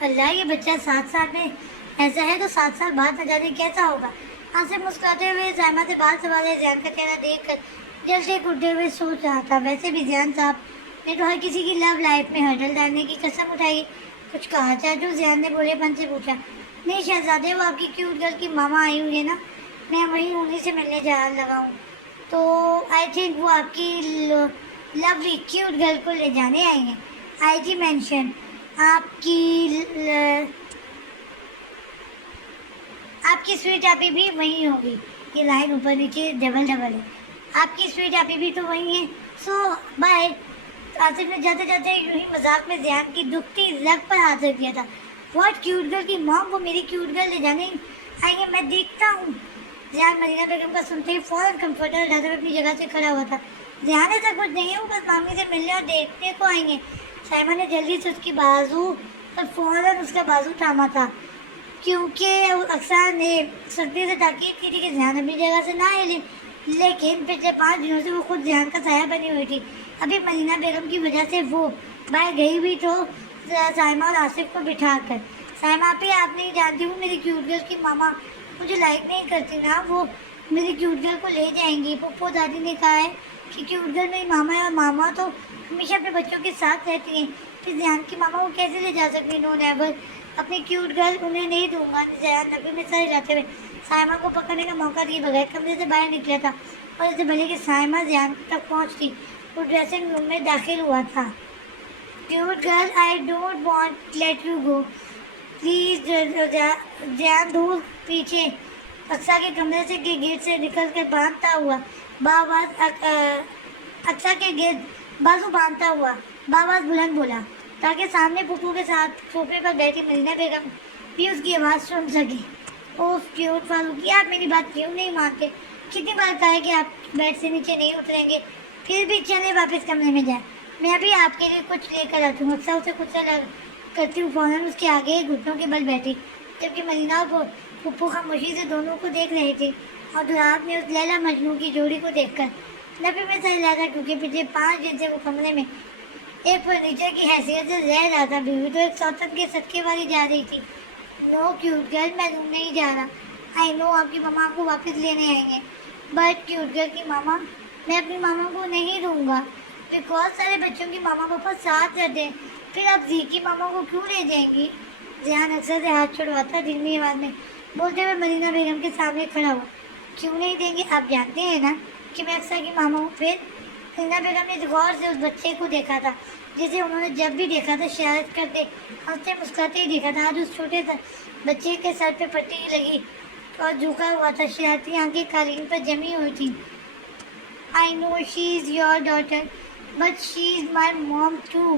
اللہ یہ بچہ 7 سال میں ایسا ہے تو 7 سال بعد نہ جانے کیسا ہوگا۔ آصف مسکراتے ہوئے زائمہ سے بال سنبھالے زیان کا چہرہ دیکھ کر جلد ایک اٹھتے ہوئے سوچ رہا تھا، ویسے بھی زیان صاحب نے تو ہر کسی کی لو لائف میں ہرڈل ڈالنے کی قسم اٹھائی۔ کچھ کہا چاچو؟ زیان نے بولے پن سے پوچھا۔ نہیں شہزادے، وہ آپ کی کیوٹ گرل کی ماما آئی ہوئی ہے نا، میں وہیں انہیں سے ملنے جا لگا ہوں، تو آئی تھنک وہ آپ کی لولی کیوٹ گرل کو لے جانے آئی ہیں۔ آئی جی مینشن آپ کی سویٹ آپی بھی وہیں ہوگی۔ یہ لائن اوپر نیچے ڈبل ہے۔ آپ کی سویٹ آپی بھی تو وہیں ہے، سو بائے۔ آصف نے جاتے جاتے یوں ہی مذاق میں زیان کی دکھتی رگ پر ہاتھ رکھ دیا تھا۔ واٹ کیوٹ گرل کی مام؟ وہ میری کیوٹ گرل لے جانے آئی ہے، میں دیکھتا ہوں۔ زیان مدینہ بیگم کا سنتے ہی فوراً کمفرٹر اٹھاتے ہوئے اپنی جگہ سے کھڑا ہوا تھا۔ زیان ایسا کچھ نہیں ہے، وہ بس مامی سے ملنے اور دیکھنے کو آئی ہیں۔ سائمہ نے جلدی سے اس کی بازو پر فوراً اس کا بازو تھاما تھا، کیونکہ اکثر نے سختی سے تاکید کی تھی کہ زیان اپنی جگہ سے نہ ہلے، لیکن پچھلے 5 دنوں سے وہ خود زیان کا سایہ بنی ہوئی تھی۔ ابھی مدینہ بیگم کی وجہ سے وہ باہر گئی ہوئی تو سائمہ اور آصف کو بٹھا کر۔ سائمہ آپی، آپ نہیں جانتی ہوں میری کیوٹ گرل کی ماما مجھے لائک نہیں کرتی نا، وہ میری کیوٹ گرل کو لے جائیں گی۔ پپو دادی نے کہا ہے کہ کیوٹ گرل میری ماما ہے، اور ماما تو ہمیشہ اپنے بچوں کے ساتھ رہتی ہیں، پھر زیان کی ماما کو کیسے لے جا سکتی؟ نو نیور، اپنی کیوٹ گرل انہیں نہیں دوں گا۔ زیان نبی میں سر ہلاتے ہوئے سائمہ کو پکڑنے کا موقع دیے بغیر کمرے سے باہر نکلا تھا، اور اس سے بھلے کہ سائمہ زیان تک پہنچتی وہ ڈریسنگ روم میں داخل ہوا تھا۔ Cute girl, I don't want let you go please. Zayan دور پیچھے اقصیٰ کے کمرے سے کے گیٹ سے نکل کر باندھتا ہوا باواز اقصیٰ کے گرد بازو باندھتا ہوا باواز بلند بولا، تاکہ سامنے پھپھو کے ساتھ سوفے پر بیٹھی مدینہ بیگم بھی اس کی آواز سن سکے۔ اوف کیوٹ فاروقی، آپ میری بات کیوں نہیں مانتے؟ کتنی بار کہا ہے کہ آپ بیڈ سے نیچے نہیں اتریں گے، پھر بھی چلیں واپس کمرے میں جائیں، میں ابھی آپ کے لیے کچھ لے کر آتی ہوں۔ اقصیٰ اسے کچھ کرتی ہوں فوراً اس کے آگے گھٹنوں کے بل بیٹھی، جبکہ مدینہ اور پھپھو خاموشی سے دونوں کو دیکھ رہے تھے، اور دھراب نے اس لیلا مجنوں کی جوڑی کو دیکھ کر نبی میں سر ہلا تھا، کیونکہ پچھلے 5 دن سے وہ کمرے میں ایک فرنیچر کی حیثیت سے رہ رہا تھا۔ بیوی تو ایک سوتن کے صدقے والی جا رہی تھی۔ نو کیوٹ گرل، میں روم نہیں جا رہا۔ آئی نو آپ کی ماما آپ کو واپس لینے آئیں گے، بٹ کیوٹ گرل کی ماما میں اپنی ماما کو نہیں دوں گا، بیکاز سارے بچوں کی ماما پاپا ساتھ رہتے ہیں، پھر آپ زی کی ماما کو کیوں لے جائیں گی؟ زیان اکثر سے ہاتھ چھڑواتا دھیمی آواز میں بولتے ہوئے مدینہ بیگم کے سامنے کھڑا ہوا۔ کیوں نہیں دیں گے؟ آپ جانتے ہیں نا کہ میں اکثر کی ماما ہوں۔ پھر مدینہ بیگم نے غور سے اس بچے کو دیکھا تھا جسے انہوں نے جب بھی دیکھا تھا شرارت کرتے ہنستے مسکراتے ہی دیکھا تھا۔ آج اس چھوٹے سے بچے کے سر پہ پٹی لگی اور جھکا ہوا تھا، شرارتی آنکھیں قالین پر جمی ہوئی تھیں۔ I know she is your daughter but she is my mom too.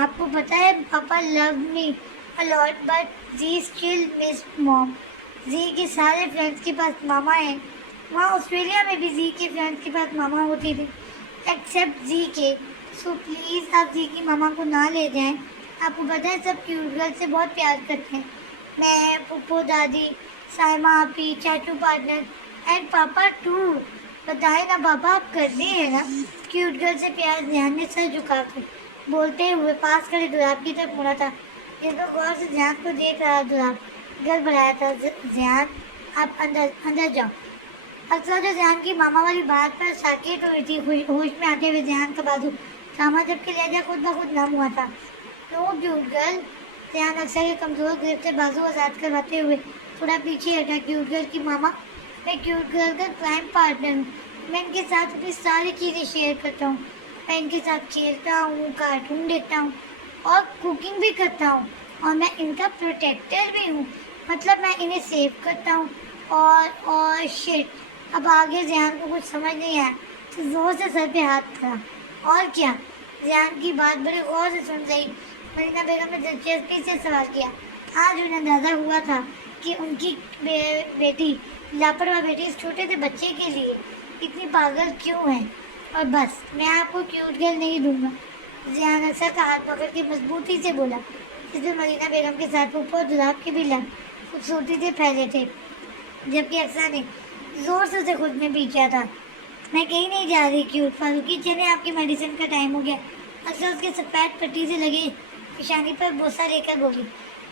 آپ کو پتہ ہے papa love me a lot but Zee still miss mom. Zee کے سارے فرینڈس کے پاس ماما ہیں، وہاں آسٹریلیا میں بھی زی کے فرینڈس کے پاس ماما ہوتی تھی ایکسیپٹ زی کے، سو پلیز آپ زی کی ماما کو نہ لے جائیں۔ آپ کو پتہ ہے سب کیوٹ گرل سے بہت پیار کرتے ہیں، میں، پھپھو دادی، سائمہ آپی، چاچو پارٹنر اینڈ پاپا ٹو۔ بتائیں نا پاپا، آپ کرتے ہیں نا کیوٹ گرل سے پیار؟ زیان نے سر جھکا کر بولتے ہوئے پاس کھڑے دھراب کی طرف مڑا تھا، جس کو غور سے زیان کو دیکھ رہا دھراب گھر بڑھایا تھا۔ زیان آپ اندر جاؤ۔ اکثر جو زیان کی ماما والی بات پر ساکت ہوئی تھی، ہوش میں آتے ہوئے زیان کا بازو تھاما، جبکہ لہجہ خود بخود نم ہوا تھا۔ نو کیوٹ گرل۔ زیان اکثر کے کمزور گرفت سے بازو آزاد کرواتے ہوئے تھوڑا پیچھے ہٹا۔ کیوٹ گرل کی ماما، میں کیوٹ گرل کا کرائم پارٹنر ہوں، میں ان کے ساتھ اپنی ساری چیزیں شیئر کرتا ہوں، میں ان کے ساتھ کھیلتا ہوں، کارٹون دیکھتا ہوں اور کوکنگ بھی کرتا ہوں، اور میں ان کا پروٹیکٹر بھی ہوں، مطلب میں انہیں سیو کرتا ہوں۔ اور شٹ، اب آگے زیان کو کچھ سمجھ نہیں آیا تو زور سے سر پہ ہاتھ تھا۔ اور کیا؟ زیان کی بات بڑے غور سے سن رہی مدینہ بیگم نے دلچسپی سے سوال کیا۔ آج انہیں اندازہ ہوا تھا کہ ان کی بیٹی، لاپرواہ بیٹی، اس چھوٹے سے بچے کے لیے اتنی پاگل کیوں ہے۔ اور بس میں آپ کو کیوٹ گرل نہیں دوں گا۔ زیان اکثر کا ہاتھ پکڑ کے مضبوطی سے بولا، اس میں مدینہ بیگم کے ساتھ پھپھو اور دھراب کے بھی لب خوبصورتی سے پھیلے تھے، جبکہ اکثر نے زور سے اسے خود میں پیچھا تھا۔ میں کہیں نہیں جا رہی کیوٹ فاروقی، چلیں آپ کی میڈیسن کا ٹائم ہو گیا۔ اکثر اس کے سفید پٹی سے لگے پیشانی پر بوسہ لے کر بولی۔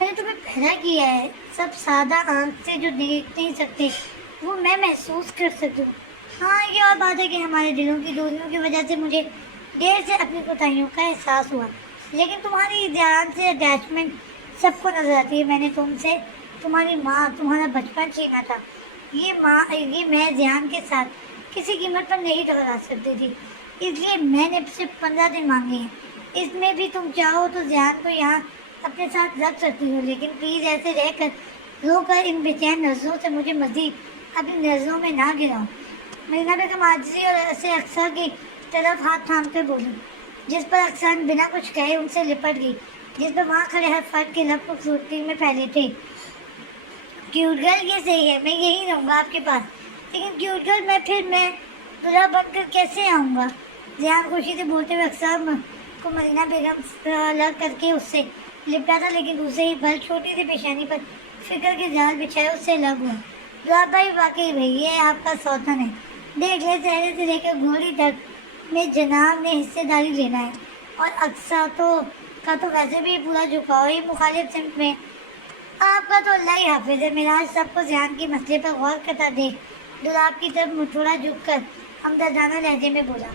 میں نے تمہیں پیدا کیا ہے، سب سادہ آنکھ سے جو دیکھ نہیں سکتے وہ میں محسوس کر سکتی ہوں۔ ہاں یہ اور بات ہے کہ ہمارے دلوں کی دوریوں کی وجہ سے مجھے دیر سے اپنی کوتاہیوں کا احساس ہوا، لیکن تمہاری دھیان سے اٹیچمنٹ سب کو نظر آتی ہے۔ میں نے تم سے تمہاری ماں، تمہارا بچپن چھینا تھا، یہ میں ذہن کے ساتھ کسی قیمت پر نہیں ٹکرا سکتی تھی، اس لیے میں نے صرف 15 دن مانگے ہیں۔ اس میں بھی تم چاہو تو ذہن کو یہاں اپنے ساتھ رکھ سکتی ہو، لیکن پلیز ایسے رہ کر رو کر ان بے چین نظروں سے مجھے مزید اپنی نظروں میں نہ گراؤ۔ مرینا بیگم عاجزی اور ایسے اکثر کی طرف ہاتھ تھام کر بولی، جس پر اکثر بنا کچھ کہے ان سے لپٹ گئی، جس پر وہاں کھڑے ہر فرد کے لب خوبصورتی میں پھیلے تھے۔ کیوٹ گرل یہ صحیح ہے، میں یہی رہوں گا آپ کے پاس، لیکن کیوٹ گرل میں دلہا بن کر کیسے آؤں گا؟ ذہن خوشی سے بولتے ہوئے اکثر کو مرینا بیگم لگ کر کے اس سے لپٹا تھا، لیکن دوسرے ہی پل چھوٹی سی پیشانی پر فکر کے جال بچھائے اس سے لگ ہوا۔ دلہا بھائی واقعی بھائی یہ آپ کا سوتن ہے، دیکھ لے چہرے سے لے کر گھوڑی تک میں جناب نے حصے داری لینا ہے، اور اقسا کا تو ویسے بھی پورا جھکاؤ ہی مخالف سمت میں۔ آپ کا تو اللہ ہی حافظ ہے۔ میراج سب کو ذہن کے مسئلے پر غور کرتا دیکھ دلاب کی طرف تھوڑا جھک کر ہمدردانہ لہجے میں بولا،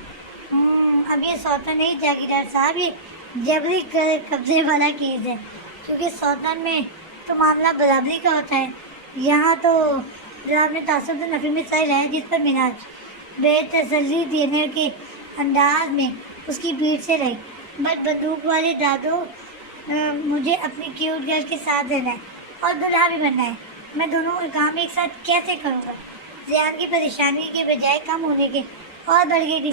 اب یہ سوتن نہیں جاگیردار صاحب، یہ جبری قبضے والا کیس ہے، کیونکہ سوتن میں تو معاملہ برابری کا ہوتا ہے۔ یہاں تو دلاب نے تعصب نفی میں سر ہے، جس پر میراج بے تسلی دینے کے انداز میں اس کی بھیڑ سے رہی، بس بندوق والے دادو مجھے اپنی کیوٹ گرل کے ساتھ رہنا ہے اور دلہا بھی بننا ہے، میں دونوں کام ایک ساتھ کیسے کروں گا؟ ذہن کی پریشانی کے بجائے کم ہونے کے اور بڑھ گئی تھی۔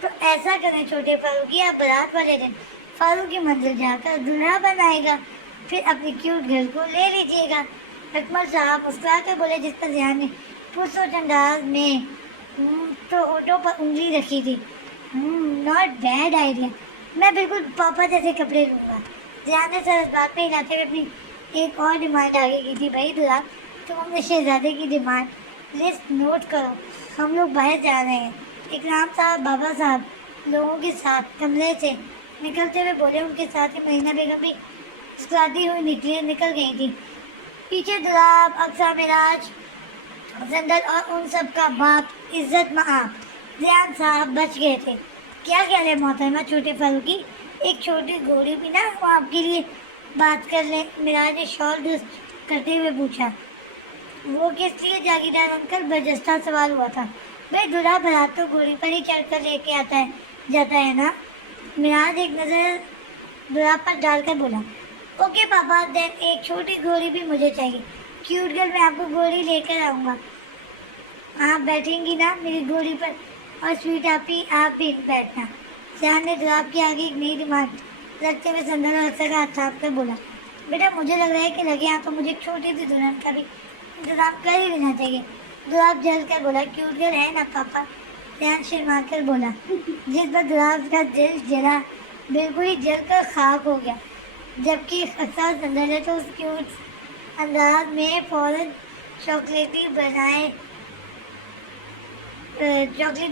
تو ایسا کریں چھوٹے فاروقی، آپ بارات والے دن فاروق کی منزل جا کر دلہا بنائے گا، پھر اپنی کیوٹ گرل کو لے لیجیے گا۔ اکمل صاحب مسکرا کر بولے، جس پر ذہن نے پرسوچ انداز میں تو ہونٹوں پر انگلی رکھی تھی۔ ناٹ بیڈ آئیڈیا، میں بالکل پاپا جیسے کپڑے لوں گا۔ ذہن نے سر اس بات پہ ہلاتے ہوئے اپنی ایک اور ڈیمانڈ آگے کی تھی، بھائی دلہا تم اپنے شہزادے کی ڈیمانڈ لسٹ نوٹ کرو، ہم لوگ باہر جا رہے ہیں۔ اکرام صاحب بابا صاحب لوگوں کے ساتھ کمرے سے نکلتے ہوئے بولے، ان کے ساتھ ہی مرینا بیگم بھی مسکراتی ہوئی نکل گئی تھی۔ پیچھے دلاب، اقصا، معراج، زندل اور ان سب کا باپ عزت مآب ذیان صاحب بچ گئے تھے۔ کیا خیال ہے محترمہ چھوٹے فاروقی، ایک چھوٹی گھوڑی بھی نہ ہو آپ کے لیے بات کر لیں؟ معراج نے شال درست کرتے ہوئے پوچھا۔ وہ کس لیے؟ جاگیردار انکل برجستہ سوال ہوا تھا۔ بھائی دلہا بھرات تو گھوڑی پر ہی چڑھ کر لے کے جاتا ہے نا؟ معراج ایک نظر دلہا پر ڈال کر بولا، اوکے پاپا، دین ایک چھوٹی گھوڑی بھی مجھے چاہیے۔ کیوٹ گرل میں آپ کو گھوڑی لے کر آؤں گا، آپ بیٹھیں گی نا میری گھوڑی پر؟ اور سویٹ آپ بھی بیٹھنا۔ ذیان نے دلاب کی آگے ایک نئی ڈیمانڈ رکھتے ہوئے زندل اور اکثر کا ہاتھ تھام کر بولا، بیٹا مجھے لگ رہا ہے کہ لگے آپ کو مجھے ایک چھوٹی سی دلہن کا بھی انتظام کر ہی لینا چاہیے۔ دلاب جل کر بولا، کیوٹ گرل ہے نا پاپا؟ ذیان شرما کر بولا، جس پر دلاب کا دل جلا، بالکل ہی جل کر خاک ہو گیا، جبکہ اکثر زندل ہے تو اس کیوٹ انداز میں فوراً چاکلیٹی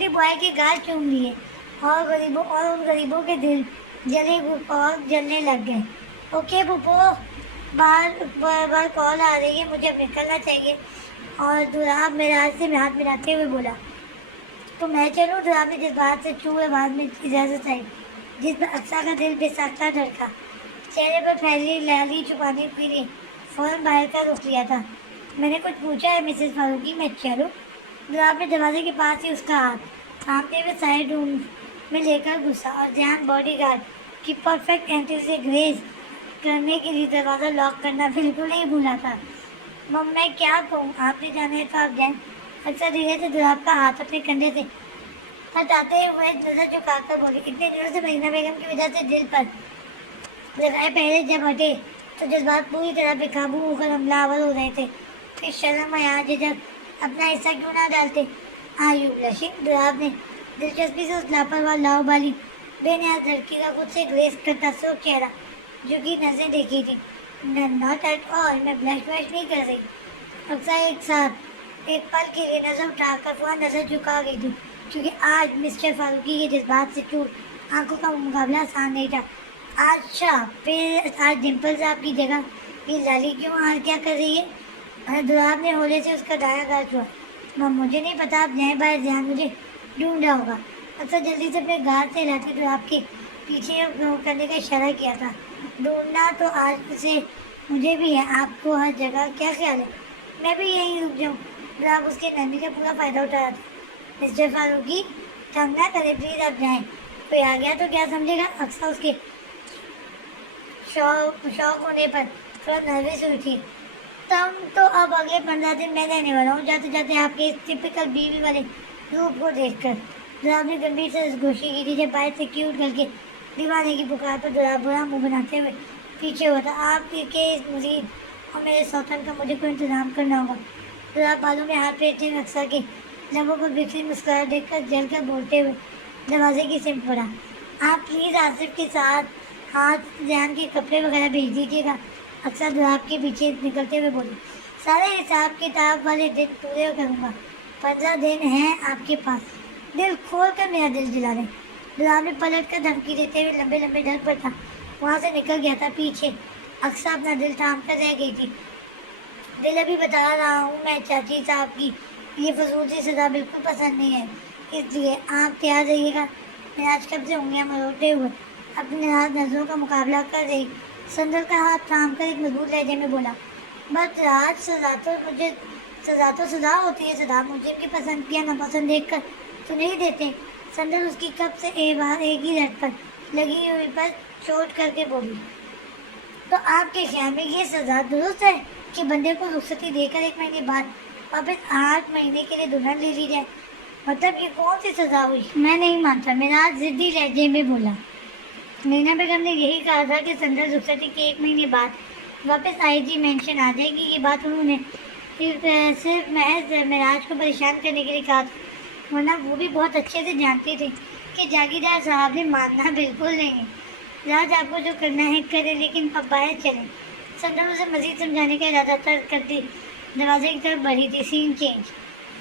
بوائے کے گال چوم لیے، اور ان غریبوں کے دل جلے اور جلنے لگ گئے۔ اوکے پھپھو، بار کال آ رہی ہے، مجھے اب نکلنا چاہیے۔ اور دلاب معراج سے ہاتھ ملاتے ہوئے بولا، تو میں چلوں؟ دلاب نے جذبات سے چور آواز میں اجازت آئی، جس پر اقصا کا دل بے ساختہ دھڑکا، چہرے پر پھیلی لالی چھپانے کے لیے فوراً باہر کا رخ لیا تھا۔ میں نے کچھ پوچھا ہے مسز فاروقی، میں چلوں؟ دلاب نے دروازے کے پاس ہی اس کا ہاتھ تھامتے ہوئے سائڈ روم میں لے کر گھسا، اور ذیان باڈی گارڈ کی پرفیکٹ انٹری سے گریز کرنے کے لیے دروازہ لاک کرنا بالکل نہیں بھولا تھا۔ مم میں کیا کہوں، آپ نے جانا ہے تو آپ جائیں۔ اکثر دھیرے سے دلاب کا ہاتھ اپنے کندھے سے ہٹاتے ہوئے نظر جھکا کر بولی، اتنے دنوں سے مرینا بیگم کی وجہ سے دل پر لگائے پہلے جب ہٹے تو جذبات پوری طرح بے قابو ہو کر حملہ آور ہو رہے تھے، پھر شرم حیا جھجک اپنا حصہ کیوں نہ ڈالتے؟ Are you blushing? دلاب نے دلچسپی سے اس لاپرواہ لاؤبالی بے نیاز لڑکی کا خود سے گریز کرتا سرخ چہرہ جھکی نظریں دیکھی تھی۔ ناٹ ایٹ آل، میں بلش نہیں کر رہی۔ اکثر ایک ساتھ ایک پل کے لیے نظر اٹھا کر فوراً نظر جھکا گئی تھی، کیونکہ آج مسٹر فاروقی کے جذبات سے چور آنکھوں کا مقابلہ آسان نہیں تھا۔ اچھا، پھر آج ڈمپلز آپ کی جگہ یہ لالی کیوں آج کیا کر رہی ہے؟ دلاب نے ہولے سے اس کا دایا گھر چھوا۔ مجھے نہیں پتا، آپ جائیں باہر، ذہن مجھے ڈھونڈ رہا ہوگا۔ اکثر جلدی سے اپنے گھر سے لاتی دلاب کے پیچھے کرنے کا اشارہ کیا تھا۔ ڈھونڈنا تو آج سے مجھے بھی ہے، آپ کو ہر جگہ کیا خیال ہے میں بھی یہیں رک جاؤں؟ دلاب اس کے نرمی کا پورا فائدہ اٹھا رہا تھا۔ مسٹر فاروقی تنگ نہ کرے پلیز، آپ جائیں، کوئی آ گیا تو کیا سمجھے گا؟ اکثر اس کے شوق ہونے پر تھوڑا نروس ہوئی تھی۔ تم تو اب اگلے 15 دن میں رہنے والا ہوں، جاتے جاتے آپ کے ٹپکل بیوی والے روپ کو دیکھ کر۔ دلاب نے گمبھیر سے گوشی کی تھی، جب باہر سے کیوٹ کر کے دیوانے کی پکار پر دلاب برا منہ بناتے ہوئے پیچھے ہوا تھا۔ آپ کے اس مزید اور میرے سوتن کا مجھے کوئی انتظام کرنا ہوگا۔ دلاب بالوں میں ہاتھ پھیرتے ہوئے اکثر کے لبوں پر بکھری مسکراہٹ دیکھ کر جل کر بولتے ہوئے دروازے کی سمت بڑھا۔ آپ پلیز آصف کے ساتھ ہاتھ ذہن کے کپڑے وغیرہ بھیج دیجیے گا، اکثر دلاب کے پیچھے نکلتے ہوئے بولی۔ سارے حساب کتاب والے دن پورے کروں گا، 15 دن ہیں آپ کے پاس، دل کھول کر میرا دل جلا لیں۔ دلاب نے پلٹ کر دھمکی دیتے ہوئے لمبے لمبے ڈر پر تھا وہاں سے نکل گیا تھا۔ پیچھے اکثر اپنا دل تھام کر رہ گئی تھی۔ دل ابھی بتا رہا ہوں میں چاچی صاحب کی یہ فضول سی سزا بالکل پسند نہیں ہے، اس لیے آپ تیار رہیے گا۔ میراج کب سے انگلیاں مروڑتے ہوئے اپنے ناز نظروں کا مقابلہ کر رہی سندر کا ہاتھ تھام کر ایک مضبوط لہجے میں بولا، بس راج سزا تو سزا ہوتی ہے، سزا مجرم کی پسند یا ناپسند دیکھ کر تو نہیں دیتے۔ سندر اس کی کب سے ایک ہی رٹ پر لگی ہوئی پر چوٹ کر کے بولی، تو آپ کے خیال میں یہ سزا درست ہے کہ بندے کو رخصتی دے کر 1 مہینے بعد واپس 8 مہینے کے لیے دلہن لے لی جائے؟ مطلب یہ کون سی سزا ہوئی؟ میں نہیں مانتا، میراج ضدی لہجے میں بولا۔ مینا بیگم نے یہی کہا تھا کہ سندر رخصتی کے 1 مہینے بعد واپس آئی جی مینشن آ جائے گی۔ یہ بات انہوں نے صرف محض میراج کو پریشان کرنے کے لیے کہا تھا، ورنہ وہ بھی بہت اچھے سے جانتی تھی کہ جاگیردار صاحب نے ماننا بالکل نہیں ہے۔ راج آپ کو جو کرنا ہے کرے، لیکن اب باہر چلیں۔ سندر اسے مزید سمجھانے کا ارادہ ترک کرتی دروازے کی طرف بڑھی تھی۔ سین چینج۔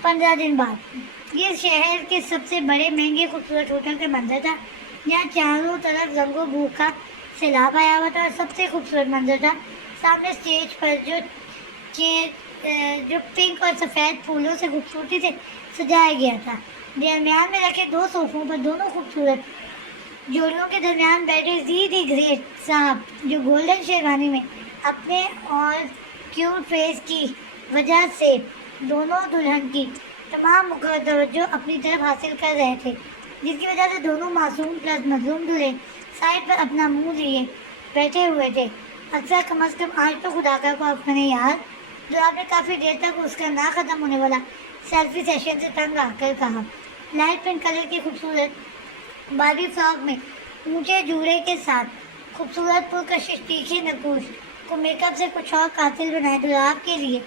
15 دن بعد یہ شہر کے سب سے بڑے مہنگے خوبصورت ہوٹل کا منظر تھا، جہاں چاروں طرف رنگ و بو کا سیلاب آیا ہوا تھا، اور سب سے خوبصورت منظر تھا سامنے اسٹیج پر جو پنک اور سفید پھولوں سے خوبصورتی سے سجایا گیا تھا۔ درمیان میں رکھے 2 صوفوں پر دونوں خوبصورت جوڑیوں کے درمیان بیٹھے زیدی گریٹ صاحب، جو گولڈن شیروانی میں اپنے اور کیوٹ فیس کی وجہ سے دونوں دلہن کی تمام مقرر توجہ اپنی طرف حاصل کر رہے تھے، جس کی وجہ سے دونوں معصوم پلس مظلوم دلہے سائڈ پر اپنا منہ لیے بیٹھے ہوئے تھے۔ اکثر کم از کم آج تو خدا کا خوف کریں یار، جو آپ نے کافی دیر تک اس کا نہ ختم ہونے والا سیلفی سیشن سے تنگ آ کر کہا۔ لائٹ پنک کلر کی خوبصورت باربی فراک میں اونچے جوڑے کے ساتھ خوبصورت پرکشش تیکھے نقوش کو میک اپ سے کچھ اور قاتل بنائے دلہاب کے لیے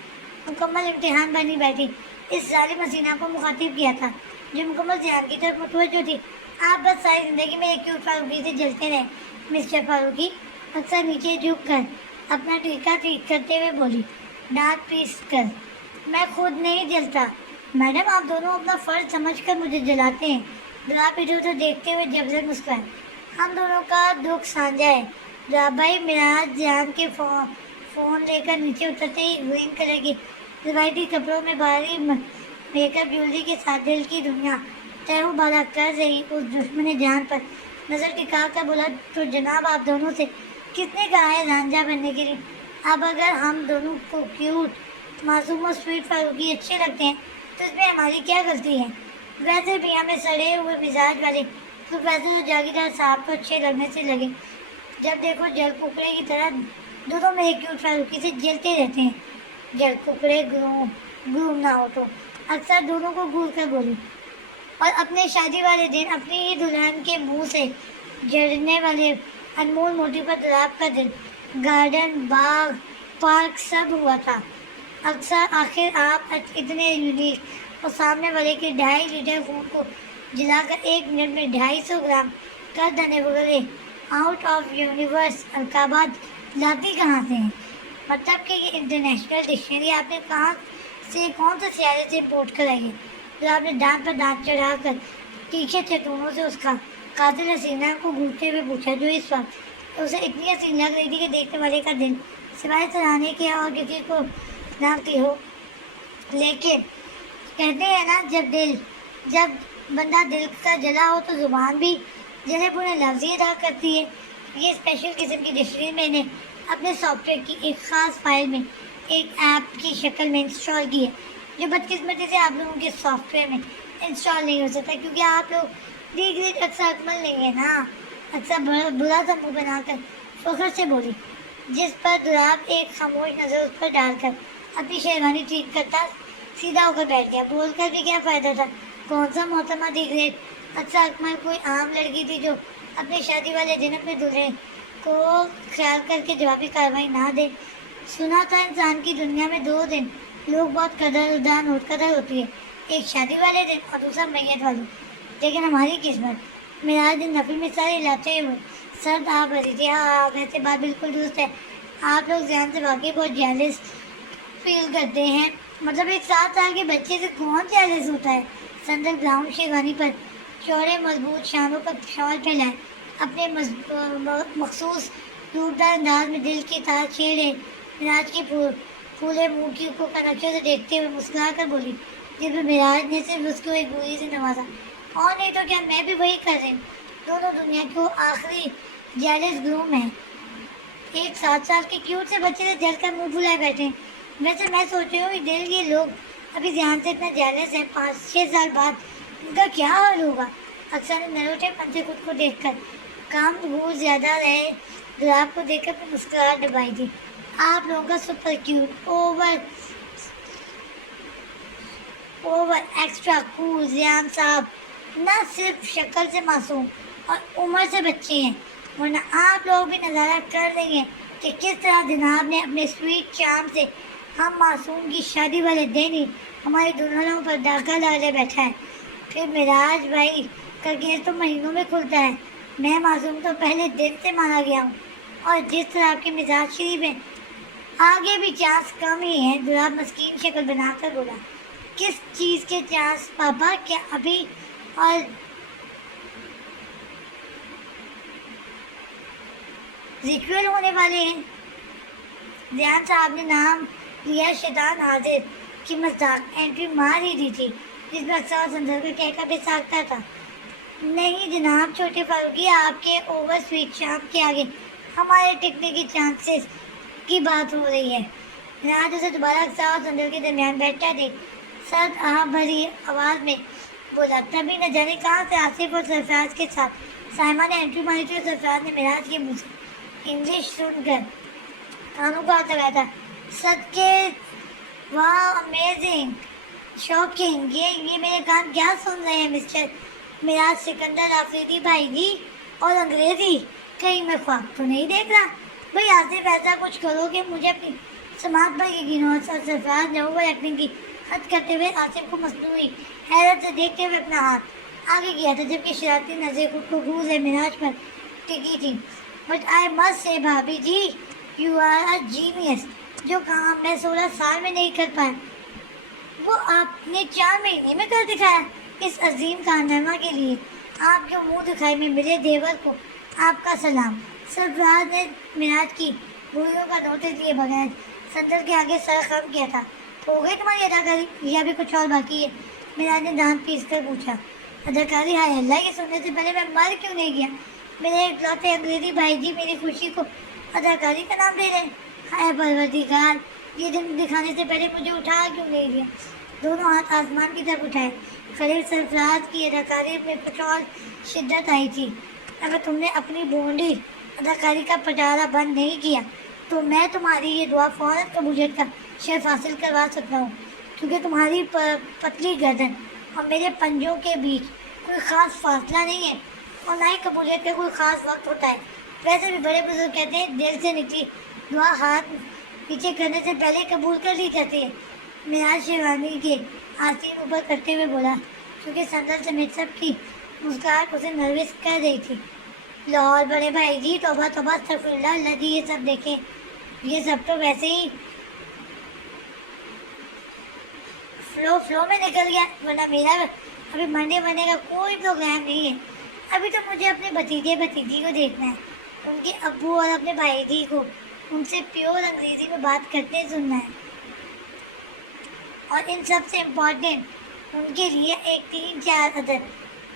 مکمل امتحان بنی بیٹھی اس ظالم حسینہ کو مخاطب کیا تھا، جو مکمل ذہن کی طرف متوجہ تھی۔ آپ بس ساری زندگی میں ایک کیوٹ فاروقی سے جلتے رہے مسٹر فاروقی، اکثر نیچے جھک کر اپنا ٹیکہ ٹھیک کرتے ہوئے بولی۔ دانت پیس کر، میں خود نہیں جلتا میڈم، آپ دونوں اپنا فرض سمجھ کر مجھے جلاتے ہیں۔ دلہاب ادھر ادھر دیکھتے ہوئے جب مسکرائے، ہم دونوں کا دکھ سانجھا ہے دلہاب بھائی۔ میراج جان کے فون لے کر نیچے اترتے ہی گرین کلر کی روایتی کپڑوں میں بھاری میک اپ جیولری کے ساتھ دل کی دنیا تہو بالا کر رہی اس دشمن جان پر نظر ٹکا کر بولا، تو جناب آپ دونوں سے کس نے کہا ہے رانجھا بننے کے لیے؟ اب اگر ہم دونوں کو کیوٹ معصوم اور سویٹ فاروقی اچھے لگتے ہیں تو اس میں ہماری کیا غلطی ہے؟ ویسے بھی ہمیں سڑے ہوئے مزاج والے پروفیسر اور جاگیردار صاحب کو اچھے لگنے سے لگے، جب دیکھو جل ککڑے کی طرح دونوں میں ایک کیوٹ فاروقی سے جلتے رہتے ہیں۔ جل ککڑے گروم نہ ہو تو اکثر دونوں کو گور کر بولی، اور اپنے شادی والے دن اپنی ہی دلہن کے منہ سے جھڑنے والے انمول موتی پر دلہاب کا دل، گارڈن، باغ، پارک سب ہوا تھا۔ اکثر آخر آپ اتنے یونیک اور سامنے والے کے 2.5 لیٹر خون کو جلا کر 1 منٹ میں 250 گرام کر دینے وغیرہ آؤٹ آف یونیورس القابات لاتی کہاں سے ہیں؟ مطلب کہ یہ انٹرنیشنل ڈکشنری آپ نے کہاں سے کون سے سیارے سے امپورٹ کرائی ہے؟ تو آپ نے دانت پر دانت چڑھا کر تیکھے چٹونوں سے اس کا قاتل حسینہ کو گھورتے ہوئے پوچھا، جو اس وقت اسے اتنی حسین لگ رہی تھی کہ دیکھنے والے کا دل سوائے سراہنے کے اور کسی کو نامتی ہو. لیکن کہتے ہیں نا جب بندہ دل کا جلا ہو تو زبان بھی جلے پورے لفظ ہی ادا کرتی ہے. یہ اسپیشل قسم کی ڈکشنری میں نے اپنے سافٹ ویئر کی ایک خاص فائل میں ایک ایپ کی شکل میں انسٹال کی ہے، جو بدقسمتی سے آپ لوگوں کے سافٹ ویئر میں انسٹال نہیں ہو سکتا، کیونکہ آپ لوگ ڈیگریڈ اکثر عمل نہیں ہے نا. اکثر برا سا منہ بنا کر فخر سے بولی، جس پر دولاب ایک خاموش نظر اس پر ڈال کر اپنی شیروانی ٹھیک کرتا سیدھا ہو کر بیٹھ گیا. بول کر بھی کیا فائدہ تھا؟ کون سا محترمہ ڈیگریڈ؟ اکثر اکمل کوئی عام لڑکی تھی جو اپنے شادی والے دن اپنے دلہے کو خیال کر کے جوابی کارروائی نہ دے. سنا تھا انسان کی دنیا میں 2 دن لوگ بہت قدر ہوتی ہے، ایک شادی والے دن اور دوسرا میت والے. لیکن ہماری قسمت میراج دن نفل میں سارے لاتے ہوئے سرد آ بھری تھی. ہاں ویسے بات بالکل درست ہے، آپ لوگ ذہن سے واقعی بہت جیلس فیل کرتے ہیں. مطلب ایک 7 سال کے بچے سے کون جیلس ہوتا ہے؟ سندر براؤن شیروانی پر چوڑے مضبوط شانوں پر شال پھیلائے، اپنے مخصوص روپدار انداز میں دل کی تار چھیڑے میراج کی پھولے منہ کو کنکشوں سے دیکھتے ہوئے مسکرا کر بولی، جس میں میراج نے صرف اس کو ایک گوئی سے نوازا. اور نہیں تو کیا، میں بھی وہی کر رہی ہوں. دونوں دنیا کو آخری جیلس گروم ہے. ایک 7 سال کے کیوٹ سے بچے سے جل کر منہ پھلائے بیٹھے ہیں. ویسے میں سوچ رہی ہوں دل یہ لوگ ابھی ذہن سے اتنا جیلس ہیں، 5-6 سال بعد ان کا کیا حال ہوگا؟ اکثر نے نروٹے پن سے خود کو دیکھ کر کام بہت زیادہ رہے دولاب کو دیکھ کر پھر مسکراہٹ دبائی تھی. آپ لوگوں کا سپر کیوٹ اوور ایکسٹرا کول زیان صاحب نہ صرف شکل سے معصوم اور عمر سے بچے ہیں، ورنہ آپ لوگ بھی نظارہ کر رہے ہیں کہ کس طرح جناب نے اپنے سویٹ چارم سے ہم معصوم کی شادی والے دن ہی ہماری دلہنوں پر ڈاکہ ڈالے بیٹھا ہے. پھر میراج بھائی کا گیس تو مہینوں میں کھلتا ہے. میں معصوم تو پہلے دن سے مانا گیا ہوں، اور جس طرح آپ کے مزاج شریف ہیں آگے بھی چانس کم ہی ہے. دولاب مسکین شکل بنا کر بولا، کس چیز کے چانس پاپا؟ کیا ابھی اور ریچول ہونے والے ہیں؟ ریان صاحب نے نام لیا شیطان حاضر کی مذاق انٹری مار ہی دی تھی، جس میں اکثر سندر کا کہہ کر بھی ساکتا تھا. نہیں جناب چھوٹے فاروقی، آپ کے اوور سویٹ شام کے آگے ہمارے ٹکنے کی چانسز کی بات ہو رہی ہے. راج اسے دوبارہ اکثر اور سندر کے درمیان بیٹھا دیکھ سرد آہ بھری آواز میں بولا. تبھی نہ جانے کہاں سے آصف اور سرفراز کے ساتھ سائمہ نے انٹری ماری تھی، اور سرفراز نے میراج کے منہ سے انگلش سن کر کانوں کو ہاتھ لگایا تھا. صدقے واہ امیزنگ شاکنگ، یہ میرے کان کیا سن رہے ہیں مسٹر میراج سکندر آفریدی بھائی جی؟ اور انگریزی کہیں میں خواب تو نہیں دیکھ رہا؟ بھائی آصف ایسا کچھ کرو کہ مجھے اپنی سماعت پر یقین ہو. سرفراز نے اوور ایکٹنگ کی حد کرتے ہوئے آصف کو مصنوعی حیرت سے دیکھتے ہوئے اپنا ہاتھ آگے کیا تھا، جبکہ شرارتی نظریں خود کو گوز میراج پر ٹکی تھی. بٹ آئی مسٹ سے بھابھی جی یو آر اے جینیس. جو کام میں 16 سال میں نہیں کر پایا وہ آپ نے 4 مہینے میں کر دکھایا. اس عظیم کارنامہ کے لیے آپ کے منہ دکھائی میں ملے دیور کو آپ کا سلام. سرفراز نے میراج کی گوئیوں کا نوٹس لیے بغیر سندر کے آگے سر خم کیا تھا. ہو گئی تمہاری اداکاری یا بھی کچھ اور باقی ہے؟ میراج نے دانت پیس کر پوچھا. اداکاری؟ ہائے اللہ، یہ سننے سے پہلے میں مر کیوں نہیں گیا؟ میرے اکلوتے انگریزی بھائی جی میری خوشی کو اداکاری کا نام دے رہے ہیں. ہائے پروردگار، یہ دن دکھانے سے پہلے مجھے اٹھا کیوں نہیں دیا؟ دونوں ہاتھ آسمان کی طرف اٹھائے. خلیل سرفراز کی اداکاری میں کچھ اور شدت آئی تھی. اگر تم نے اپنی بونڈی اداکاری کا پٹارا بند نہیں کیا تو میں تمہاری یہ دعا فوراً قبولیت کا شرف حاصل کروا سکتا ہوں، کیونکہ تمہاری پتلی گردن اور میرے پنجوں کے بیچ کوئی خاص فاصلہ نہیں ہے، اور نہ ہی قبولیت کا کوئی خاص وقت ہوتا ہے. ویسے بھی بڑے بزرگ کہتے ہیں دل سے نکلی دعا ہاتھ پیچھے کرنے سے پہلے قبول کر لی جاتی ہے. میراج شیروانی کے آستین اوپر کرتے ہوئے بولا، کیونکہ سندر سمیت سب کی مسکراہٹ اسے نروس کر رہی تھی. لاہور بڑے بھائی جی، توبہ توبہ استغفر اللہ. اللہ جی یہ سب دیکھیں، یہ سب تو ویسے ہی فلو میں نکل گیا، ورنہ میرا ابھی منڈے کا کوئی پروگرام نہیں ہے. ابھی تو مجھے اپنے بھتیجے بھتیجی کو دیکھنا ہے، ان کے ابو اور اپنے بھائی جی کو. ان سے پیور انگریزی میں بات کرتے سننا ہے، اور ان سب سے امپورٹنٹ ان کے لیے ایک 3-4 عدد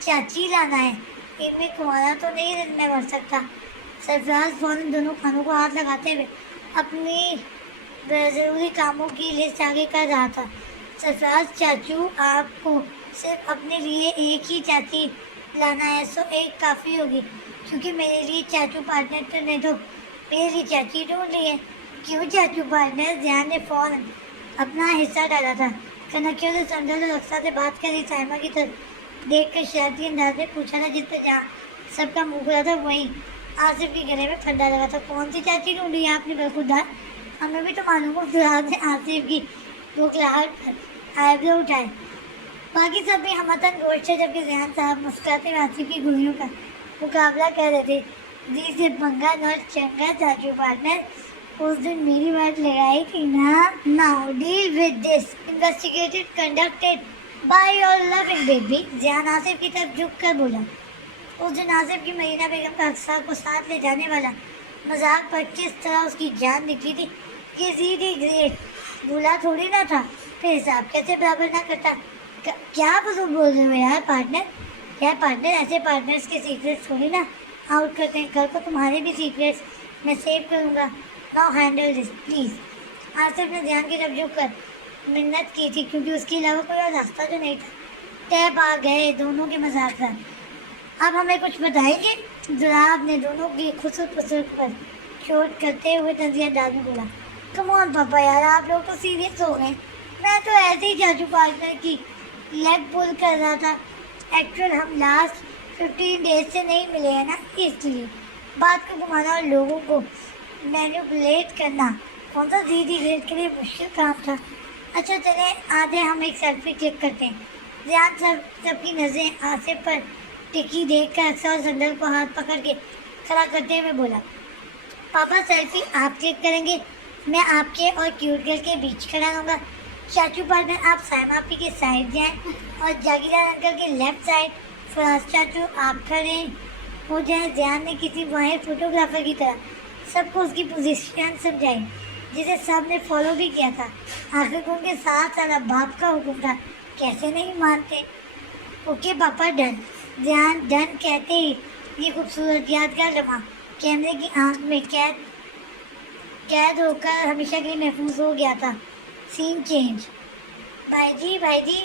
چاچی لانا ہے۔ ان میں کمارا تو نہیں دن میں مر سکتا۔ سرفراز فوراً دونوں کھانوں کو ہاتھ لگاتے ہوئے اپنی ضروری کاموں کی لسٹ آگے کر رہا تھا۔ سرفراز چاچو، آپ کو صرف اپنے لیے ایک ہی چاچی لانا ہے، سو ایک کافی ہوگی، کیونکہ میرے لیے چاچو پارٹنر نے تو میرے لیے چاچی ڈھونڈ لی ہے۔ کیوں چاچو پارٹنر؟ ضیاء نے فوراً اپنا حصہ ڈالا تھا۔ کنکیوں سے سندل اور رقصہ سے بات کر رہی سائمہ کی طرف دیکھ کر شرارتی انداز میں پوچھا تھا، جس پہ جہاں سب کا منہ کھلا تھا وہیں آصف کے گلے میں پھندا لگا تھا۔ کون سی چاچی ڈھونڈی ہے آپ نے برخودار؟ ہمیں بھی تو معلوم ہو۔ فراز نے آصف کی بوکھلاہٹ پر آئی برو اٹھائے۔ باقی سب بھی ہمتن گوش تھے، جبکہ ذیان صاحب مسکراتے ہوئے آصف کی گولیوں کا مقابلہ کر رہے تھے۔ جی سے پنگا نہ چنگا چاچو پارٹنر، اس دن میری بات لگائی تھی نا۔ Now deal with this. Investigated conducted by your loving baby. ذیان Asif کی طرف جھک کر بولا۔ اس دن آصف کی مرینا بیگم کا اقصا کو ساتھ لے جانے والا مذاق پر کس طرح اس کی جان نکلی تھی کہ زیدی گریٹ بھولا تھوڑی نہ تھا، پھر حساب کیسے برابر نہ کرتا۔ کیا فضول بول رہے ہو یار پارٹنر، ایسے پارٹنرز کے سیکریٹس تھوڑی نا آؤٹ کرتے ہیں۔ کل کو تمہارے بھی سیکریٹس میں سیو کروں گا۔ Now handle this please. Asif نے ذیان کی طرف جھک کر منت کی تھی، کیونکہ اس کے علاوہ کوئی اور راستہ جو نہیں تھا۔ ٹیپ آ گئے دونوں کے مذاکرات۔ اب ہمیں کچھ بتائیں گے؟ ذراب نے دونوں کی خسر پسر پر چوٹ کرتے ہوئے تنزیہ انداز میں بولا۔ کم آن پاپا یار، آپ لوگ تو سیریس ہو گئے۔ میں تو ایسے ہی چاچو پارٹنر کی لیگ پل کر رہا تھا۔ ایکچوئل ہم لاسٹ 15 ڈیز سے نہیں ملے ہیں نا، اس لیے بات کو گھمانا اور لوگوں کو مینیپولیٹ کرنا کون سا زیدی گریڈ کے لیے مشکل کام تھا۔ اچھا چلیں آدھے ہم ایک سیلفی کلک کرتے ہیں۔ ذیان سب کی نظریں آصف پر ٹکی دیکھ کر اکثر اور سندل کو ہاتھ پکڑ کے کھڑا کرتے ہوئے بولا، پاپا سیلفی آپ کلک کریں گے، میں آپ کے اور کیوٹ گرل کے بیچ کھڑا رہوں گا۔ چاچو پارٹنر آپ سائمہ آپی کے سائڈ جائیں اور جاگیردار انکل کے لیفٹ سائڈ، فراز چاچو آپ کھڑے ہو جائیں۔ ذیان نے کسی ماہر فوٹوگرافر کی طرح سب کو اس کی پوزیشن سمجھائی، جسے سب نے فالو بھی کیا تھا۔ آخر کو ان کے 7 سالہ باپ کا حکم تھا، کیسے نہیں مانتے۔ اوکے پاپا ڈن۔ ذیان ڈن کہتے ہی یہ خوبصورت یادگار لمحہ کیمرے کی آنکھ میں قید ہو کر ہمیشہ کے لیے محفوظ ہو گیا تھا۔ سین چینج۔ بھائی جی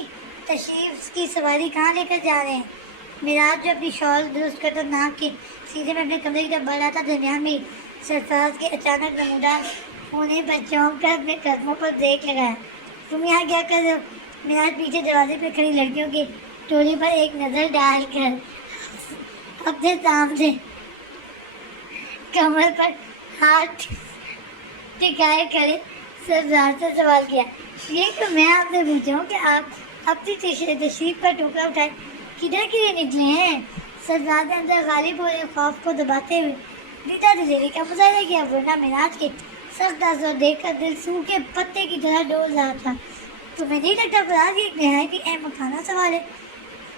تشریف کی سواری کہاں لے کر جا رہے ہیں؟ میراج جو اپنی شال درست کرتا ناک کے سیدھے میں اپنے کمرے کی طرف بڑھ رہا تھا، درمیان میں سرفراز کے اچانک نمودار ہونے پر چونک کر اپنے قدموں پر بریک لگایا۔ تم یہاں کیا کر رہے ہو؟ میراج پیچھے دروازے پہ کھڑی لڑکیوں کے ٹولی پر ایک نظر ڈال کر اپنے سامنے کمر پر ہاتھ ٹکائے کھڑے سرفراز سے سوال کیا۔ یہ تو میں آپ سے پوچھا ہوں کہ آپ اپنی تشریف کا ٹوکرا اٹھائے کدھر کے لیے نکلے ہیں؟ سرفراز نے اندر غالب ہو رہے خوف کو دباتے ہوئے دیدہ دلیری کا مظاہرہ کیا، ورنہ میراج کے سخت تاثر دیکھ کر دل سوکھے پتے کی طرح ڈول رہا تھا۔ تمہیں نہیں لگتا فراز یہ ایک نہایت ہی اہم مکانہ سوال ہے؟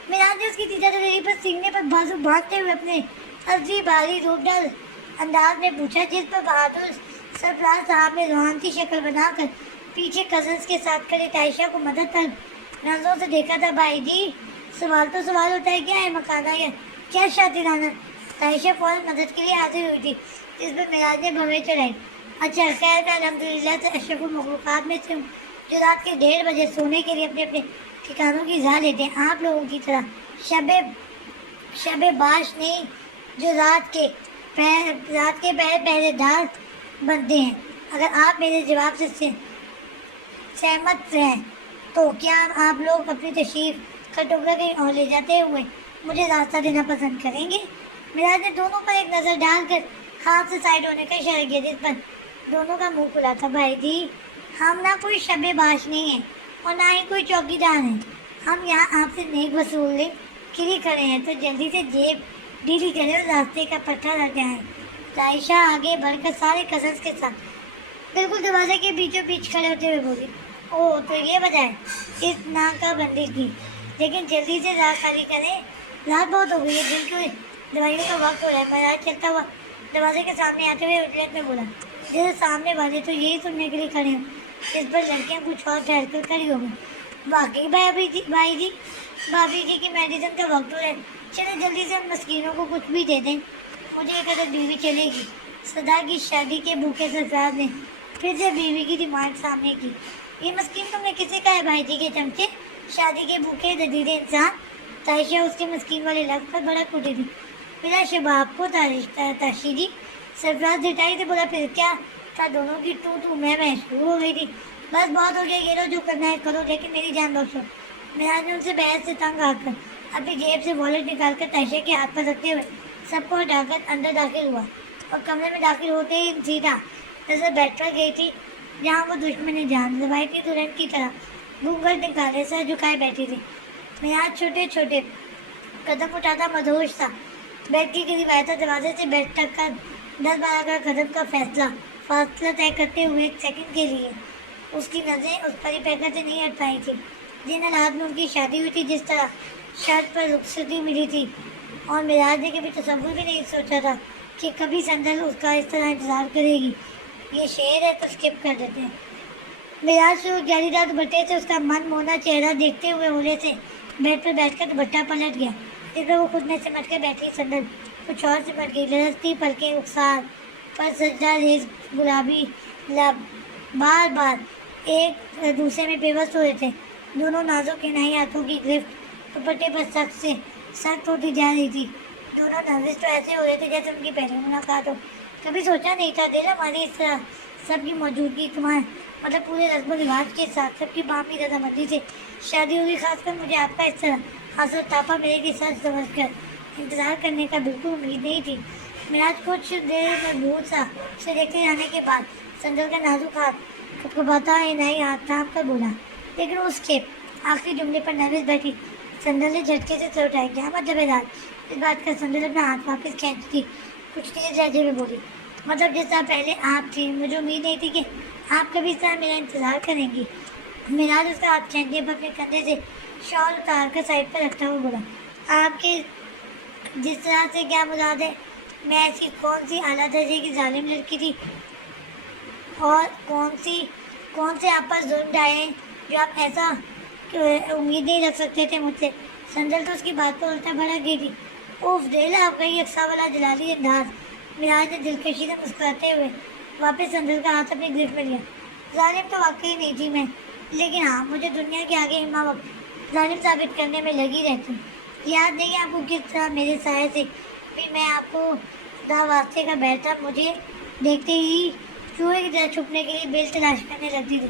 میراج نے اس کی دیدہ دلیری پر سینے پر بازو باندھتے ہوئے اپنے عزوی بھاری روبڈل انداز میں پوچھا، جس پر بہادر سرفراز صاحب نے روحانی شکل بنا کر پیچھے کزنس کے ساتھ کھڑے عائشہ کو مدد پر نظروں سے دیکھا تھا۔ بھائی جی سوال تو سوال ہوتا ہے، کیا ہے مکانہ یا کیا شاطرانہ؟ عائشہ فوراً مدد کے لیے حاضر ہوئی تھی، جس پر میراج نے بھویں چڑھائی۔ اچھا خیر، میں الحمدللہ سے اشرف المخلوقات میں سے ہوں، جو رات کے 1:30 بجے سونے کے لیے اپنے اپنے ٹھکانوں کی راہ لیتے ہیں۔ آپ لوگوں کی طرح شب باش نہیں، جو رات کے پہرے دار بنتے ہیں۔ اگر آپ میرے جواب سے سہمت ہیں تو کیا آپ لوگ اپنی تشریف کا ٹکڑا کہیں اور لے جاتے ہوئے مجھے راستہ دینا پسند کریں گے؟ میراج نے دونوں پر ایک نظر ڈال کر ہاتھ سے سائڈ ہونے کا اشارہ کیا، جس پر دونوں کا منہ کھلا تھا۔ بھائی جی ہم نہ کوئی شب باش نہیں ہیں اور نہ ہی کوئی چوکی دار ہیں، ہم یہاں آپ سے نیک وصولی کے لیے کھڑے ہیں، تو جلدی سے جیب ڈھیلی کریں اور راستے کا پٹھا لگ جائیں۔ عائشہ آگے بڑھ کر سارے کزنس کے ساتھ بالکل دروازے کے بیچوں بیچ کھڑے ہوتے ہوئے بولی، اوہ تو یہ وجہ ہے اس ناکہ بندی کی، لیکن جلدی سے راہ خالی کریں، رات بہت ہو گئی ہے، دن کی دوائیوں کا وقت ہو رہا ہے۔ میراج چلتا ہوا دروازے کے سامنے آتے ہوئے اجلت میں بولا، جیسے سامنے والے تو یہی سننے کے لیے کھڑے ہوں، اس پر لڑکیاں کچھ اور ٹھہر کر کھڑی ہو گئی۔ واقعی بھائی جی بھابھی جی کی میڈیسن کا وقت ہو رہا ہے، چلے جلدی سے ہم مسکینوں کو کچھ بھی دے دیں، مجھے ایک عدد بیوی چلے گی۔ صدا کی شادی کے بھوکے سرفراز نے پھر سے بیوی کی ڈیمانڈ سامنے کی۔ یہ مسکین تم نے کسے کہا ہے بھائی جی کے چمچے؟ شادی کے بھوکے ددیدے انسان۔ تائشہ اس کے مسکین والے لفظ پر بڑا کٹی تھی۔ بلا شباب کو تاشیری سرفراز ڈٹائی سے بولا، پھر کیا تھا؟ دونوں کی تو میں شروع ہو گئی تھی۔ بس بہت ہو گیا، یہ لو جو کرنا ہے کرو، لیکن میری جان بخشو۔ میراج نے ان سے بحث سے تنگ آ کر اپنی جیب سے والٹ نکال کر تائشہ کے ہاتھ پر رکھتے ہوئے سب کو ہٹا کر اندر داخل ہوا، اور کمرے میں داخل ہوتے ہی سیدھا نظر بیٹھ پر گئی تھی جہاں وہ دشمن جان روایتی دلہن کی طرح گھونگھٹ نکالے سر جھکائے بیٹھی تھی۔ میراج چھوٹے چھوٹے قدم اٹھاتا مدہوش تھا، بیڈ کے قریب آیا تھا، دروازے سے بیڈ تک کا 10-12 قدم کا فاصلہ طے کرتے ہوئے ایک سیکنڈ کے لیے اس کی نظریں اس پری پیکر سے نہیں ہٹ پائی تھی جن حالات میں ان کی شادی ہوئی تھی، جس طرح شرط پر رخصتی ملی تھی، اور میراج نے کبھی تصور بھی نہیں سوچا تھا کہ کبھی سندل اس کا اس طرح انتظار کرے گی۔ یہ شعر ہے تو اسکپ کر دیتے ہیں۔ میراج سے اس جالی دار دوپٹے سے اس کا من مونا چہرہ دیکھتے ہوئے ہولے سے بیڈ پر بیٹھ کر دوپٹہ پلٹ گیا، جس پر وہ خود میں سمٹ کر بیٹھی سندل کچھ اور سمٹ گئی۔ لرزتی پلکیں رخسار پر سجدہ ریز گلابی لب بار بار ایک دوسرے میں پیوست ہو رہے تھے، دونوں نازک کنائی ہاتھوں کی گرفت دوپٹے پر سخت سے سخت ہوتی جا رہی تھی۔ دونوں نروس تو ایسے ہو رہے تھے جیسے ان کی پہلی ملاقات ہو۔ کبھی سوچا نہیں تھا دل ہماری اس طرح سب کی موجودگی تمہارے مطلب پورے رسم و رواج کے ساتھ سب کی باہمی رضامندی سے شادی ہوگی۔ خاص کر مجھے آپ کا اس طرح حاضر تاپا میرے کے ساتھ سمجھ کر انتظار کرنے کا بالکل امید نہیں تھی۔ میراج کچھ دیر مضبوط سا اسے دیکھتے جانے کے بعد سندل کا نازک ہاتھ کھپکھپاتا انائی ہاتھ تھام کر بولا، لیکن اس کے آخری جملے پر نروس بیٹھی سندل نے جھٹکے سے سر اٹھایا۔ کیا مطلب ہے رات؟ اس بات کا سندل اپنا ہاتھ واپس کھینچتی کچھ تیز لہجے میں بولی، مطلب جس طرح پہلے آپ تھی، مجھے امید نہیں تھی کہ آپ کبھی اس طرح میرا انتظار کریں گی۔ میراج اس کا ہاتھ کھینچنے پر اپنے کندھے سے شال اتار کر سائڈ پر رکھتا ہوا بولا، آپ کے جس طرح سے کیا مراد ہے؟ میں ایسی کون سی اعلیٰ درجے کی ظالم لڑکی تھی اور کون سے آپ پر ظلم ڈھائے ہیں جو آپ ایسا امید نہیں رکھ سکتے تھے مجھ سے؟ سندل تو اس کی بات پر الٹا بھڑک گئی تھی۔ اوف دل آپ کا یہ یکساں والا جلالی انداز۔ میراج نے دلکشی سے مسکراتے ہوئے واپس سندل کا ہاتھ اپنی گرفت میں لیا۔ ظالم تو واقعی نہیں تھی میں، لیکن ہاں مجھے دنیا کے آگے ہما وقت ظالم ثابت کرنے میں لگی رہتی۔ یاد نہیں آپ کو کس طرح میرے سائے سے بھی میں آپ کو خدا واسطے کا بیٹھا مجھے دیکھتے ہی چوہے کی طرح چھپنے کے لیے بیل تلاش کرنے لگتی تھی۔